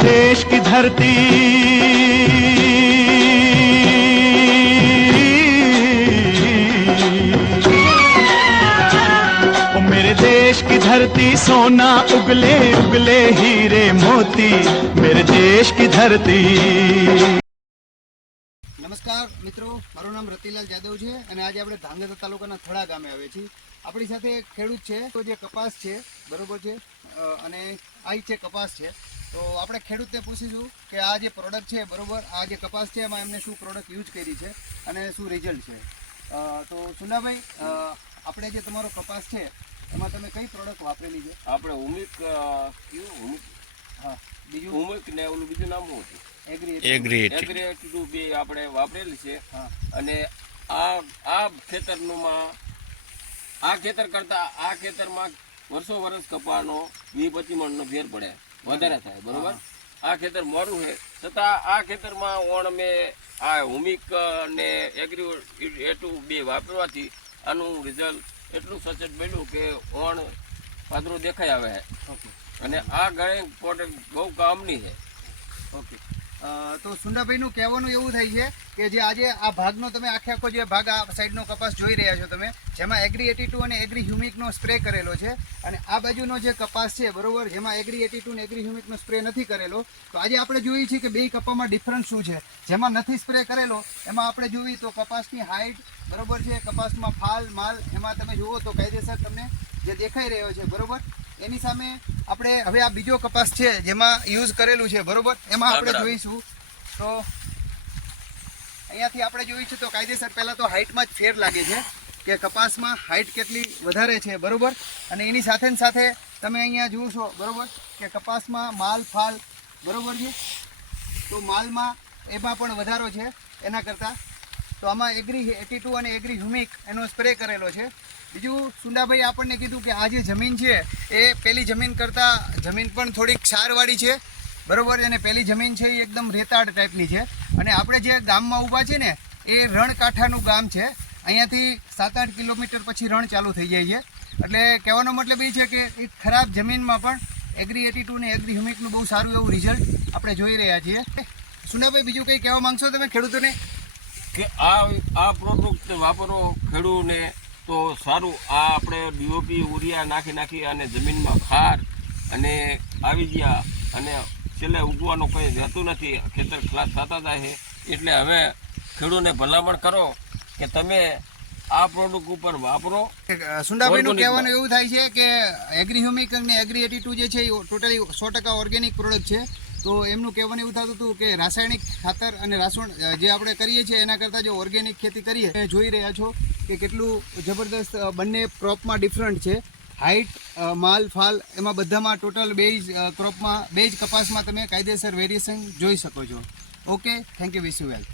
देश की धरती ओ मेरे देश की धरती सोना उगले उगले हीरे मोती मेरे देश की धरती। नमस्कार मित्रों, मारू नाम रतिलाल जादव है और आज આપણે ધાંગધ્રા તાલુકાના થડા ગામે આવે છે। આપણી સાથે ખેડૂત છે તો જે કપાસ છે બરોબર છે અને આ છે કપાસ છે તો આપણે ખેડૂતને પૂછીશું કે આ જે પ્રોડક્ટ છે બરોબર આ જે કપાસ છે એમાં એમને શું પ્રોડક્ટ યુઝ કરી છે અને શું રિઝલ્ટ છે। તો સુનાભાઈ આપણે જે તમારો કપાસ છે એમાં તમે કઈ પ્રોડક્ટ વાપરેલી છે? આપણે ઉમિક હા બીજું ઉમિક ને ઓલું બીજું નામ શું હતું? એગ્રી એગ્રી બી આપણે વાપરેલી છે। હા અને આ ખેતરનું આ ખેતર કરતા આ ખેતરમાં વર્ષો વર્ષ કપાનો 20-25 મણનો ફેર પડે વધારે થાય બરોબર। આ ખેતર મોરું છે છતાં આ ખેતરમાં ઓણ મેં આ ઉમિક ને એગ્રી એટુ બે વાપરવાથી આનું રિઝલ્ટ એટલું સચેત મળ્યું કે ઓણ પાદરું દેખાઈ આવે છે ઓકે અને આ ઘણી પ્રોડક્ટ બહુ કામની છે। ઓકે તો સુંડાભાઈનું કહેવાનું એવું થાય છે કે જે આજે આ ભાગનો તમે આખો જે ભાગ આ સાઈડનો કપાસ જોઈ રહ્યા છો તમે જેમાં એગ્રી 82 અને એગ્રી હ્યુમિકનો સ્પ્રે કરેલો છે અને આ બાજુનો જે કપાસ છે બરોબર જેમાં એગ્રી 82 અને એગ્રી હ્યુમિકનો સ્પ્રે નથી કરેલો। તો આજે આપણે જોઈએ છીએ કે બે કપામાં ડિફરન્સ શું છે। જેમાં નથી સ્પ્રે કરેલો એમાં આપણે જોઈએ તો કપાસની હાઈટ બરોબર છે, કપાસમાં ફાલ માલ એમાં તમે જુઓ તો કાયદેસર તમને જે દેખાઈ રહ્યો છે બરોબર। એની સામે આપણે હવે આ બીજો કપાસ છે જેમાં યુઝ કરેલું છે બરોબર એમાં આપણે જોઈશું તો અહીંયાથી આપણે જોઈશું તો કાયદેસર પહેલાં તો હાઇટમાં જ ફેર લાગે છે કે કપાસમાં હાઇટ કેટલી વધારે છે બરોબર। અને એની સાથે ને સાથે તમે અહીંયા જુઓ છો બરોબર કે કપાસમાં માલ ફાલ બરોબર છે તો માલમાં એમાં પણ વધારો છે એના કરતાં। તો આમાં એગ્રી 82 અને એગ્રી હ્યુમિક એનો સ્પ્રે કરેલો છે। બીજું સુંડાભાઈ આપણને કીધું કે આ જે જમીન છે એ પેલી જમીન કરતાં જમીન પણ થોડીક ક્ષારવાળી છે બરોબર અને પેલી જમીન છે એ એકદમ રેતાળ ટાઈપની છે અને આપણે જે ગામમાં ઊભા છે ને એ રણકાંઠાનું ગામ છે। અહીંયાથી 7-8 કિલોમીટર પછી રણ ચાલુ થઈ જાય છે એટલે કહેવાનો મતલબ એ છે કે એક ખરાબ જમીનમાં પણ એગ્રી 82 અને એગ્રી હ્યુમિકનું બહુ સારું એવું રિઝલ્ટ આપણે જોઈ રહ્યા છીએ। સુંડાભાઈ બીજું કંઈ કહેવા માંગશો તમે ખેડૂતોને કે આ પ્રોડક્ટ વાપરો ખેડૂતને તો સારું। આ આપણે ડીઓપી યુરિયા નાખી અને જમીનમાં ખાર અને આવી ગયા અને છેલ્લે ઉગવાનું કંઈ રહેતું નથી, ખેતર ખલાસ થતા જાય છે। એટલે હવે ખેડૂતને ભલામણ કરો કે તમે આ પ્રોડક્ટ ઉપર વાપરો। સુંડાભાઈનું કહેવાનું એવું થાય છે કે એગ્રી હ્યુમિક અને એગ્રી 82 જે છે એ ટોટલી 100% ઓર્ગેનિક પ્રોડક્ટ છે। તો એમનું કહેવાનું એવું થતું હતું કે રાસાયણિક ખાતર અને રાસણ જે આપણે કરીએ છીએ એના કરતાં જો ઓર્ગેનિક ખેતી કરીએ જોઈ રહ્યા છો કે કેટલું જબરદસ્ત બંને ક્રોપમાં ડિફરન્ટ છે। હાઇટ માલ ફાલ એમાં બધામાં ટોટલ બે જ ક્રોપમાં બે જ કપાસમાં તમે કાયદેસર વેરિએશન જોઈ શકો છો। Okay, thank you, wish you well.